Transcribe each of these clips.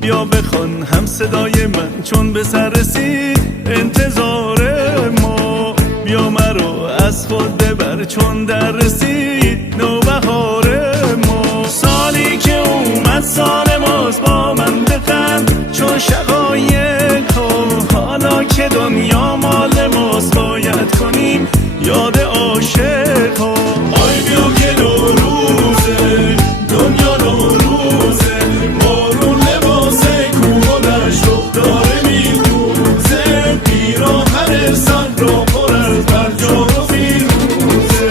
بیا بخوان هم صدای من، چون به سر رسید انتظار ما. بیا مرا از خود ببر، چون در رسید نوبهار ما. سالی که اومد سال ماست، با من بخند چون شقایق ها. حالا که دنیا مال ماست، باید کنیم یاد عاشق ها. آی بیا که نوروزه، دنیا نوروزه. بارون لباس کوه و دشت داره میدوزه. پیراهن صحرا پر از برجام و فیروزه.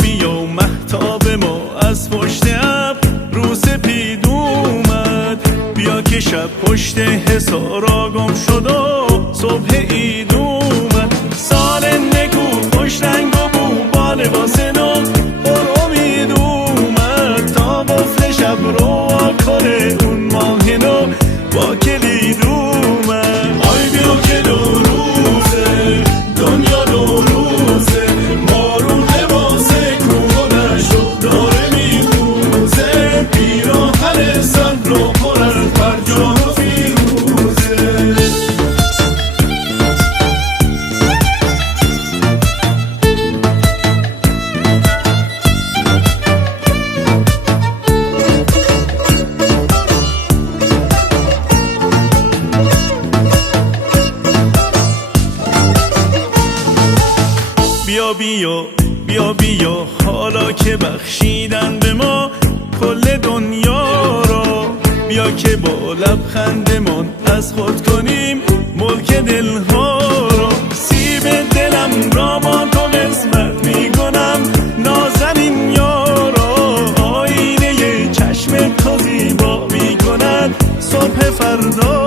بیا مهتاب ما از پشت ابر رو سپید اومد. بیا که شب پشت حصارا گم شد و صبح عید اومد. سال نگو خوش رنگ و بو با لباس نو پر امید اومد. تا قفل شب رو کنه اون ماه نو با کلید اومد. آی بیا که نوروزه، دنیا نوروزه. بارون لباس کوه و دشت داره میدوزه. پیراهن صحرا پر از برجام و فیروزه. بیا حالا که بخشیدن به ما کل دنیا را. بیا که با لبخندمان از خود کنیم ملک دلها را. سیب دلم را ما تو قسمت میکنم نازنین یارا. آینه چشم تو زیبا میکند صبح فردا